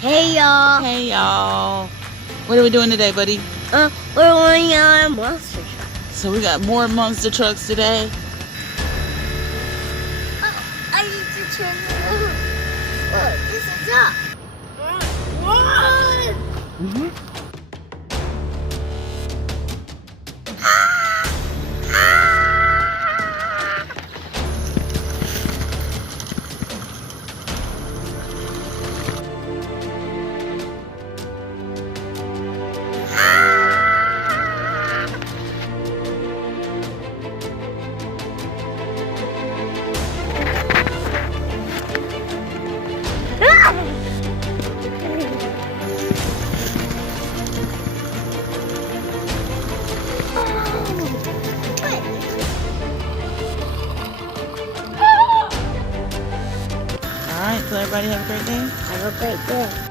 Hey y'all. Hey y'all. What are we doing today, buddy? We're going on a monster truck. So we got more monster trucks today. I need to turn around. Look, this is up. Run! All right, so everybody have a great day. Have a great day.